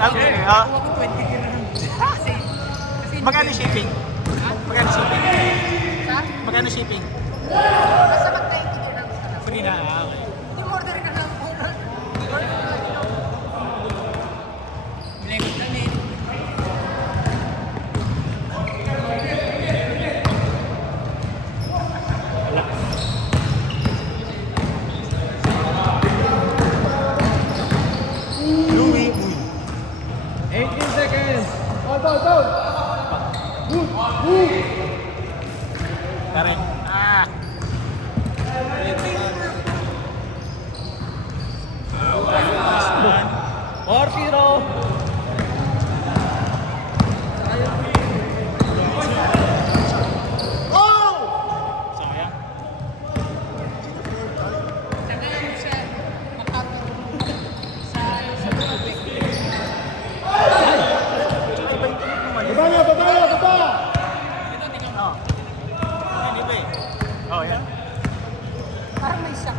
Ah, Ako 20 dirham. Kasi magkano shipping? Magkano shipping? Sa? Magkano shipping? Basta mag 90 dirhams ka lang. Free na. Ah, okay. Yung order ka ng order. Blame ka din. Louis. 18 seconds. Karen. Ah. 4-0. Sayang. Saka yung sa makakaroon sa tubig. Ito, tingnan mo. Hindi ba eh? Oh, yan. Parang may shock.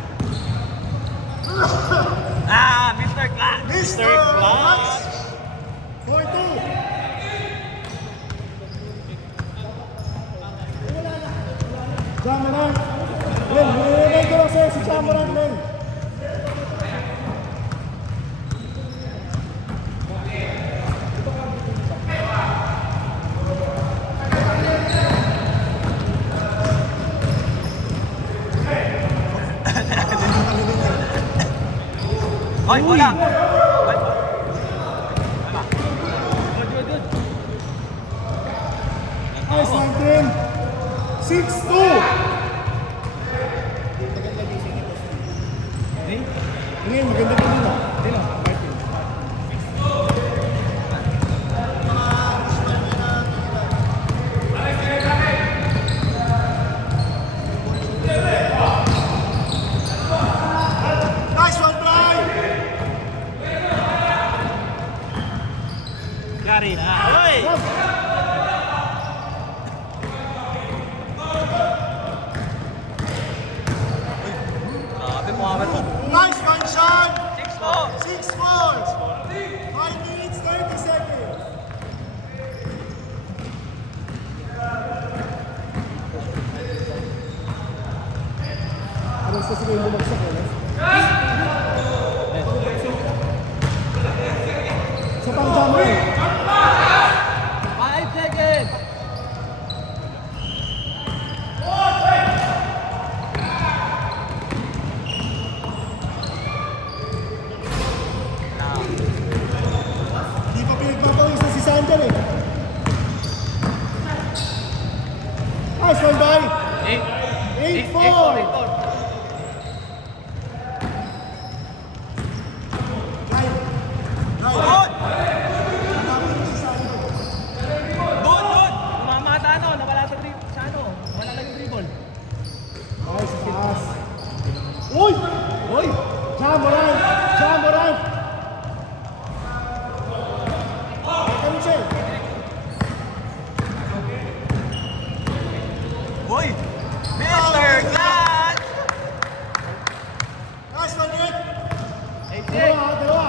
Ah, Mr. Class. Mr. Class. 4-2. Jamarant. Len, nililagay ko lang sa'yo si Jamarant, Len. Hoy, wala. Nice, 19. 6-2. Len, maganda ka din ah. Nice one, Brian. Karen. Ah, hoy. Grabe mo ako. Nice one, Sean. 6-4. 6-4. 5 minutes, 30 seconds. Ano sa sige yung bumagsak eh? Sa pang-jump eh. 5 seconds. Hindi pa pinagpapawis na si Sander eh. Nice one, boy. 8-4. Good. Good, good. Umamata ano, nawala sa dribble. Sa ano, wala lang yung dribble. Nice pass. Uy! Uy! Jamarant! Jamarant! Ano siya? Hoy. Mr. Class. Nice one, Rick! 8-6. Dalawa.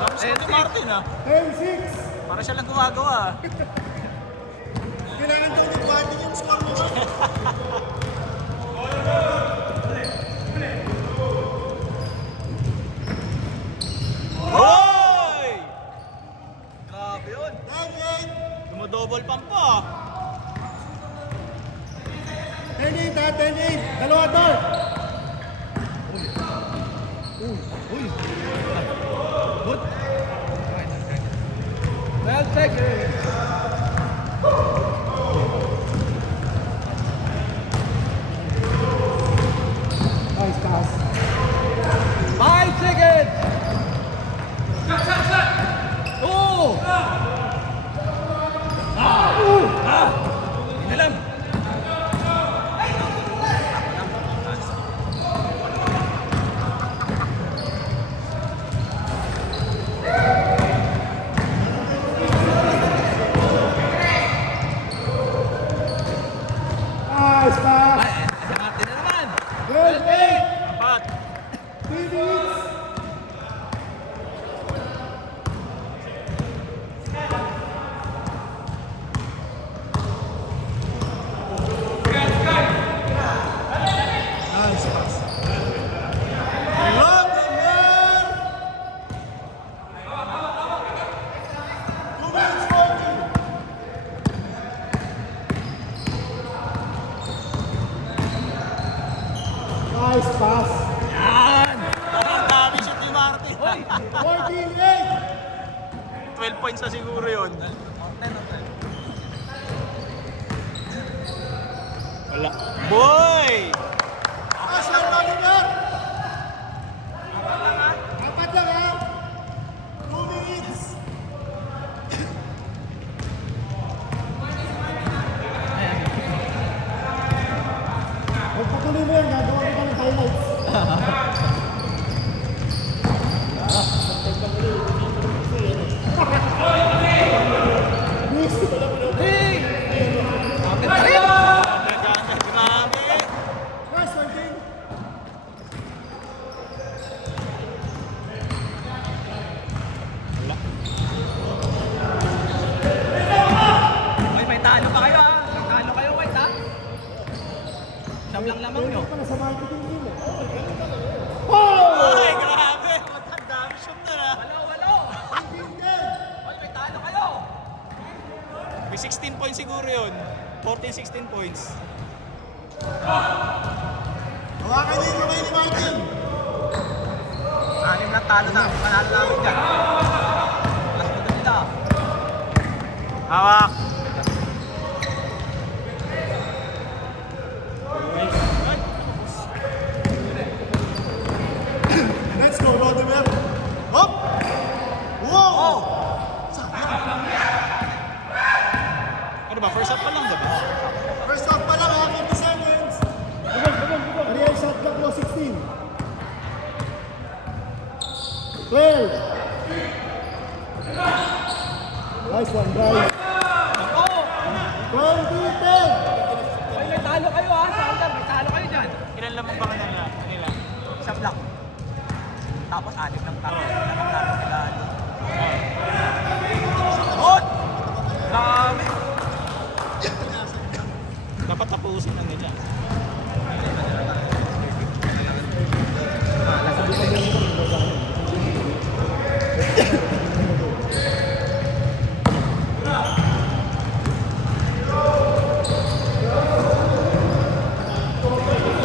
Tapos si Martin ah. 10-6. Para siya lang gumagawa. Kailangan daw ni Martin yung score mo ba? Hoy! Grabe yun. 10-8. Dumodouble pump pa. 10-8 ha, 10-8. Dalawa doon. Good. 12 seconds. Nice pass. 5 seconds. Oh! Inalam. Nice pass. Ay, sa atin na naman. 12-8. Apat. 3 minutes. Nice pass. Yan! Ang dami shoot ni Martin. 14-8. 12 points na siguro yun. Wala. Boy! Pass lang kami na. Apat lang ha. 2 minutes. Magpatuloy mo yan, gagawa ko pa ng highlights. Grabe! Nice, 13. Ay, may talo pa kayo ha. Talo kayo, wait ha. Siyam lang lamang nyo. Pa na sa marketing team eh. Ay, grabe! Ang dami shoot na na. Walo. Ay, may talo kayo. May 16 points siguro yun. 14-16 points. Hawakan niyo yung kamay ni Martin. Anim na talo na. Panalo namin dyan. Last na nila. Hawak! Let's go, Rodemir. Hop! Wow! Ano ba? First up pa lang, diba? First half pa lang ha, 50 seconds. Ariel shot clock mo 16. 12. Nice one, guys. 20-10. Ay, may talo kayo ha. Sandal, may talo kayo dyan. Ilan lamang ba kanila? Nila? Siyam lang. Tapos anim ng talo. Lamang namin sila. Hot! Dami! Dapat tapusin na nila.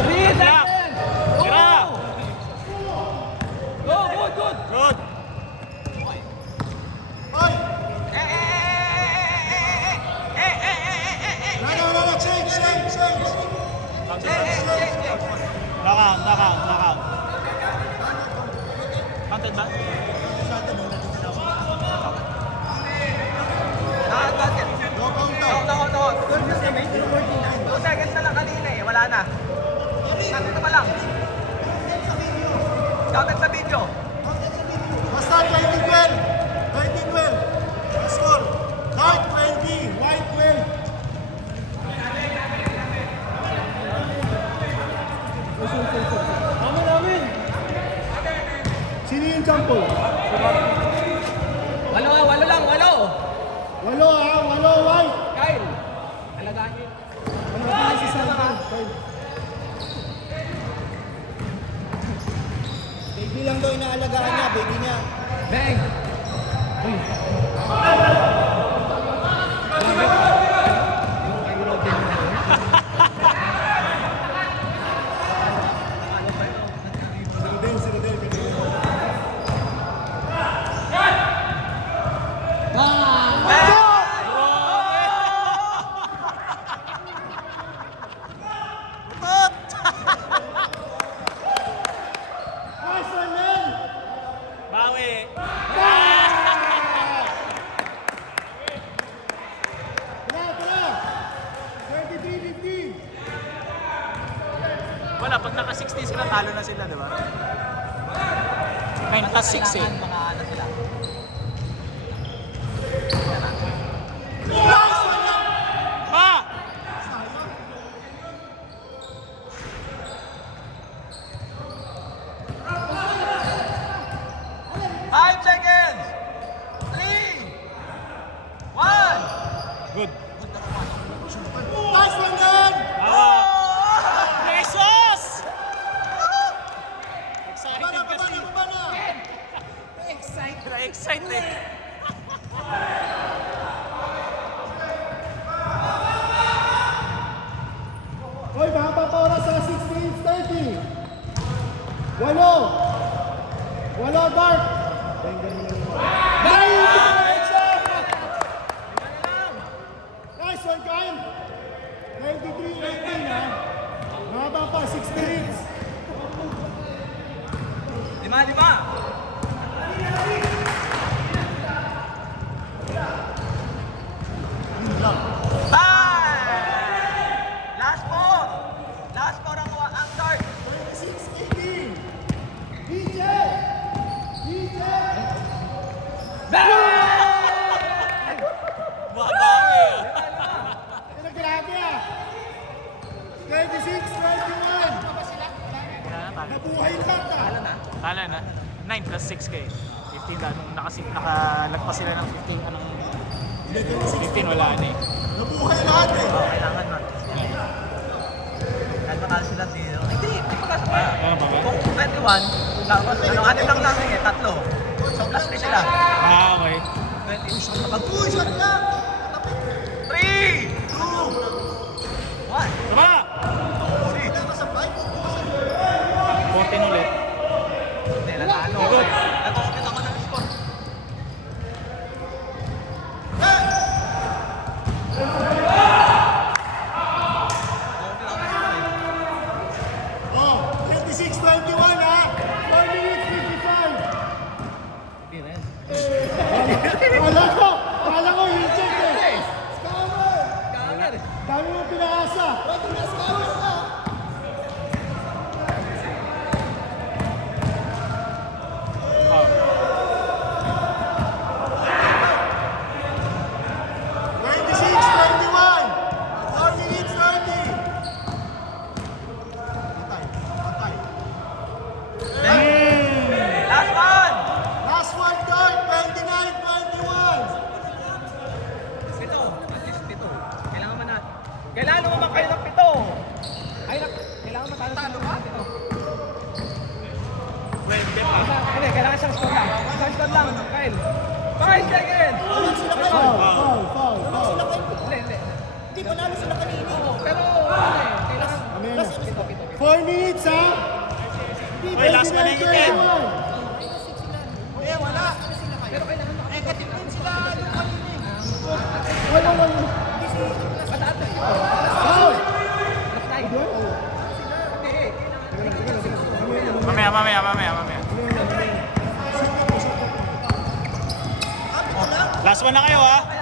Three seconds! Tira! Go, good! Good! Hoy! No, change. Knockout. Counted ba? No count. 2 seconds na lang kanina eh, wala na. Nandito pa lang. Counted sa video. Basta 20-12. 20-12. Score. Dark 20. White 12. Sino yung sample? Walo lang. Walo ha, walo white. Kyle, alagaan niyo. Ano ba si sample? Baby lang daw inaalagaan niya, baby niya. Bang! Sino din. Nice one, man! Bawi! Tara! 23-15. Wala, pag naka-16 sila, talo na sila, di ba? May naka-6 eh. Mga ano sila. Pa! 5 seconds! 3! 1! Good. Nice one, man! Jesus! Excited kasi. Pabana! Excited. Hoy, mahaba pa oras sa 16:30. Walo! Walo, Bart! Nice! Nice one, Kyle! 93-18 ha. Mahaba pa, 6 minutes. 5. Last four ang start. 26-18. DJ! DJ! Babawi ah. Grabe ah! 26-21. Nabuhay lahat ah. Kala na. 9 plus 6 kayo. 15 na. Nung nakalagpas sila ng 15. Anong 15 wala na eh. Nabuhay lahat eh. Kailangan na. Kahit makala sila dito. Hindi pagkasa pa. Ano ba ba? Kung 21, atin lang namin eh, 3. So plus 3 sila. Ah, okay. 20. Kapag Uy, shot lang! 3! 2! 1! Tama! Wala ka sa 5. 14 ulit. Hindi, lalalo. Nataskit ako ng score. Oh, 26-21 ha. 4 minutes 55. Hindi rin. Kala ko, i-check eh. Scammer! Kamer. Dami mo pinakasa. Pwede na scammer ka. Oh. 26-21. 4 minutes 30. Patay. Last one! Last one, Dort. 29-21. Pito. At least 7. Kailangan man na. Kailangan naman kayo ng 7. Ay, kailangan matalo sa 7. Hindi, kailangan isang score lang. Isang score lang, Kyle. 5 seconds! Foul. Hindi. Hindi pa namin sila kanina. Pero, kailangan. Amen. 4 minutes ha. Uy, last one na yung item. Eh, wala. Pero kailangan Negative din sila yung kanina. Wala. mataas na. Foul. Last night. Mamaya. Last one na kayo ha.